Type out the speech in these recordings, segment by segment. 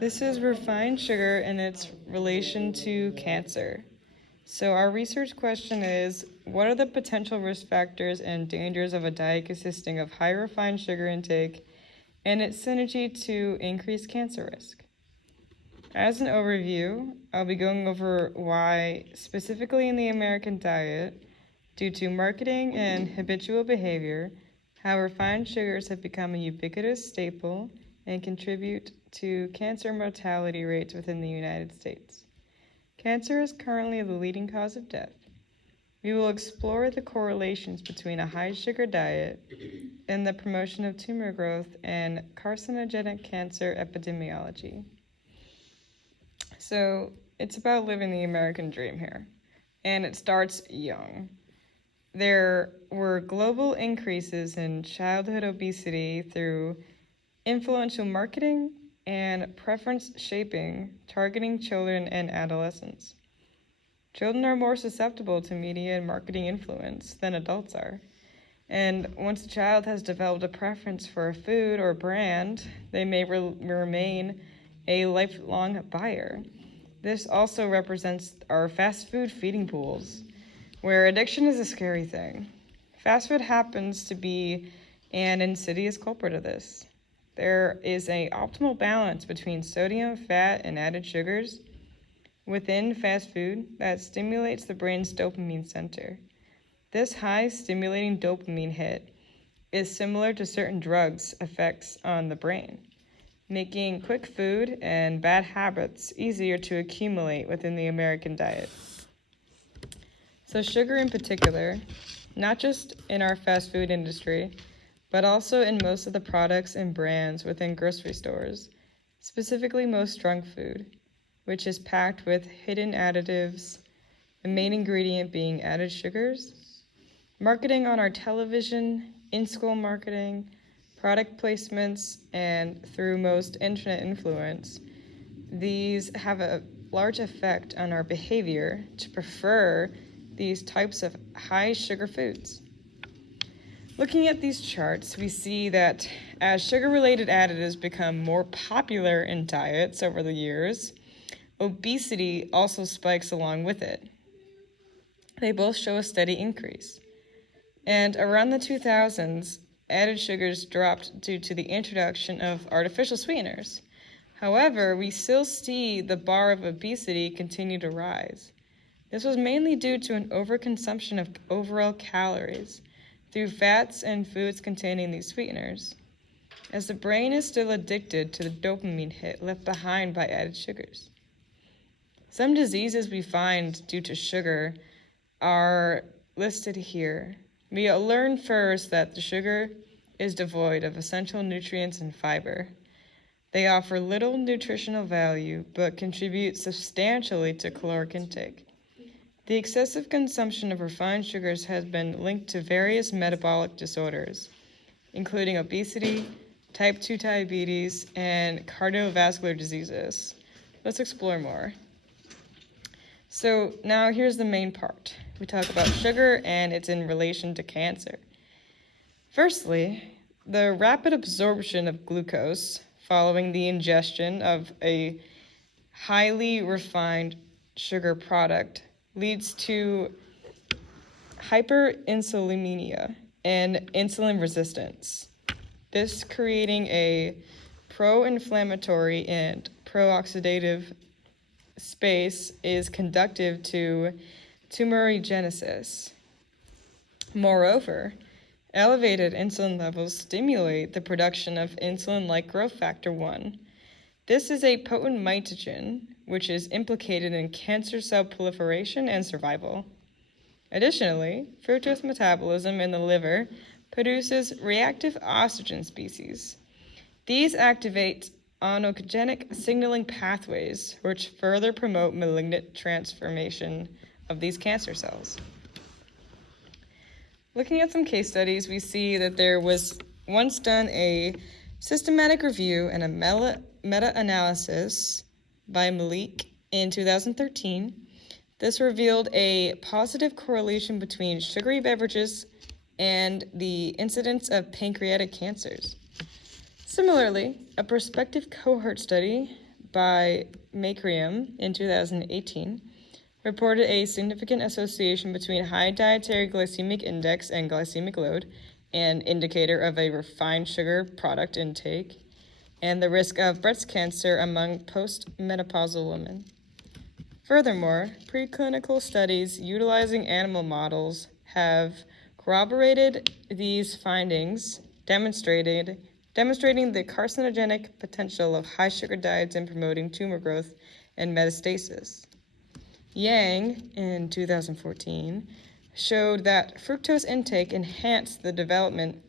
This is refined sugar and its relation to cancer. So, our research question is, what are the potential risk factors and dangers of a diet consisting of high refined sugar intake and its synergy to increase cancer risk? As an overview, I'll be going over why, specifically in the American diet, due to marketing and habitual behavior, how refined sugars have become a ubiquitous staple and contribute to cancer mortality rates within the United States. Cancer is currently the leading cause of death. We will explore the correlations between a high sugar diet and the promotion of tumor growth and carcinogenic cancer epidemiology. So, it's about living the American dream here, and it starts young. There were global increases in childhood obesity through influential marketing and preference shaping targeting children and adolescents. Children are more susceptible to media and marketing influence than adults are. And once a child has developed a preference for a food or brand, they may remain a lifelong buyer. This also represents our fast food feeding pools, where addiction is a scary thing. Fast food happens to be an insidious culprit of this. There is an optimal balance between sodium, fat, and added sugars within fast food that stimulates the brain's dopamine center. This high stimulating dopamine hit is similar to certain drugs' effects on the brain, making quick food and bad habits easier to accumulate within the American diet. So sugar in particular, not just in our fast food industry, but also in most of the products and brands within grocery stores, specifically most junk food, which is packed with hidden additives, the main ingredient being added sugars. Marketing on our television, in-school marketing, product placements, and through most internet influence, these have a large effect on our behavior to prefer these types of high sugar foods. Looking at these charts, we see that as sugar-related additives become more popular in diets over the years, obesity also spikes along with it. They both show a steady increase. And around the 2000s, added sugars dropped due to the introduction of artificial sweeteners. However, we still see the bar of obesity continue to rise. This was mainly due to an overconsumption of overall calories through fats and foods containing these sweeteners, as the brain is still addicted to the dopamine hit left behind by added sugars. Some diseases we find due to sugar are listed here. We learn first that the sugar is devoid of essential nutrients and fiber. They offer little nutritional value, but contribute substantially to caloric intake. The excessive consumption of refined sugars has been linked to various metabolic disorders, including obesity, type 2 diabetes, and cardiovascular diseases. Let's explore more. So now here's the main part. We talk about sugar and it's in relation to cancer. Firstly, the rapid absorption of glucose following the ingestion of a highly refined sugar product leads to hyperinsulinemia and insulin resistance. This creating a pro-inflammatory and pro-oxidative space is conducive to tumorigenesis. Moreover, elevated insulin levels stimulate the production of insulin-like growth factor 1. This is a potent mitogen, which is implicated in cancer cell proliferation and survival. Additionally, fructose metabolism in the liver produces reactive oxygen species. These activate oncogenic signaling pathways, which further promote malignant transformation of these cancer cells. Looking at some case studies, we see that there was once done a systematic review and a meta-analysis by Malik in 2013. This revealed a positive correlation between sugary beverages and the incidence of pancreatic cancers. Similarly, a prospective cohort study by Macrium in 2018 reported a significant association between high dietary glycemic index and glycemic load, an indicator of a refined sugar product intake, and the risk of breast cancer among postmenopausal women. Furthermore, preclinical studies utilizing animal models have corroborated these findings, demonstrating the carcinogenic potential of high sugar diets in promoting tumor growth and metastasis. Yang, in 2014, showed that fructose intake enhanced the development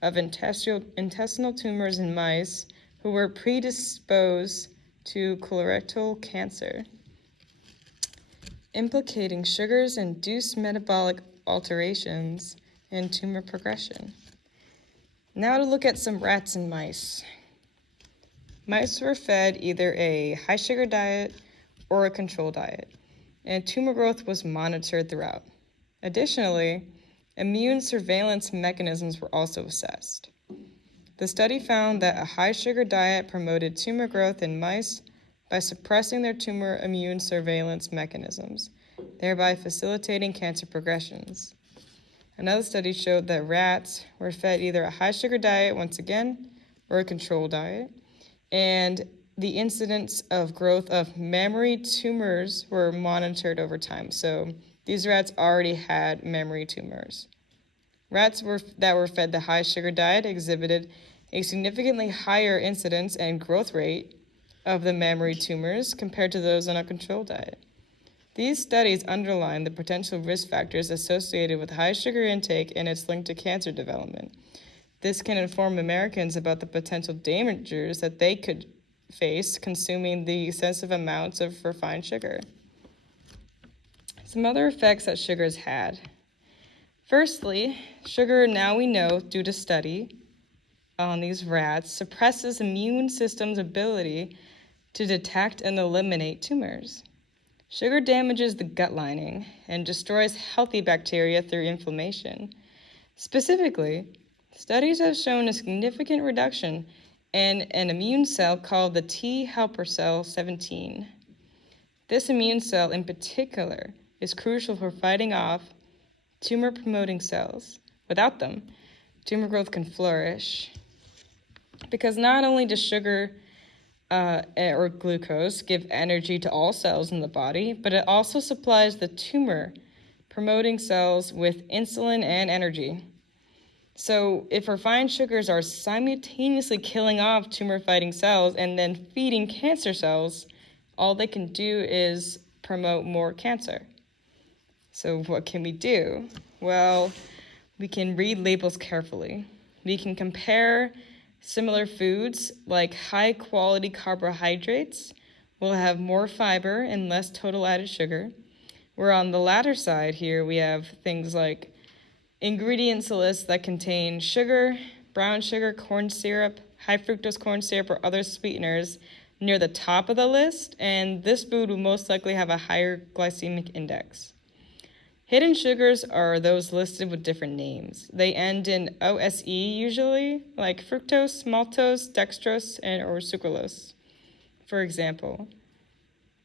of intestinal tumors in mice who were predisposed to colorectal cancer, implicating sugars induced metabolic alterations and tumor progression. Now to look at some rats and mice. Mice were fed either a high sugar diet or a control diet, and tumor growth was monitored throughout. Additionally, immune surveillance mechanisms were also assessed. The study found that a high sugar diet promoted tumor growth in mice by suppressing their tumor immune surveillance mechanisms, thereby facilitating cancer progressions. Another study showed that rats were fed either a high sugar diet, once again, or a control diet, and the incidence of growth of mammary tumors were monitored over time. So these rats already had mammary tumors. Rats that were fed the high sugar diet exhibited a significantly higher incidence and growth rate of the mammary tumors compared to those on a control diet. These studies underline the potential risk factors associated with high sugar intake and its link to cancer development. This can inform Americans about the potential dangers that they could face consuming the excessive amounts of refined sugar. Some other effects that sugar has had. Firstly, sugar, now we know due to study on these rats, suppresses immune system's ability to detect and eliminate tumors. Sugar damages the gut lining and destroys healthy bacteria through inflammation. Specifically, studies have shown a significant reduction in an immune cell called the T helper cell 17. This immune cell in particular is crucial for fighting off tumor-promoting cells. Without them, tumor growth can flourish. Because not only does sugar or glucose give energy to all cells in the body, but it also supplies the tumor-promoting cells with insulin and energy. So if refined sugars are simultaneously killing off tumor-fighting cells and then feeding cancer cells, all they can do is promote more cancer. So what can we do? Well, we can read labels carefully. We can compare similar foods like high-quality carbohydrates will have more fiber and less total added sugar. Where on the latter side here, we have things like ingredients list that contain sugar, brown sugar, corn syrup, high fructose corn syrup, or other sweeteners near the top of the list, and this food will most likely have a higher glycemic index. Hidden sugars are those listed with different names. They end in OSE usually, like fructose, maltose, dextrose, or sucralose, for example.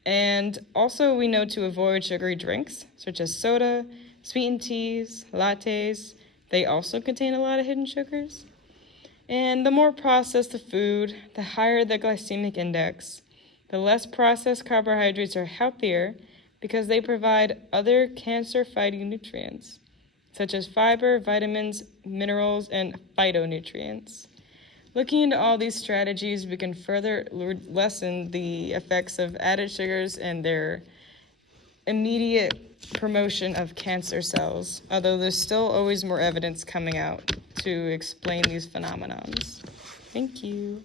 And also we know to avoid sugary drinks, such as soda, sweetened teas, lattes. They also contain a lot of hidden sugars. And the more processed the food, the higher the glycemic index. The less processed carbohydrates are healthier because they provide other cancer-fighting nutrients, such as fiber, vitamins, minerals, and phytonutrients. Looking into all these strategies, we can further lessen the effects of added sugars and their immediate promotion of cancer cells, although there's still always more evidence coming out to explain these phenomenons. Thank you.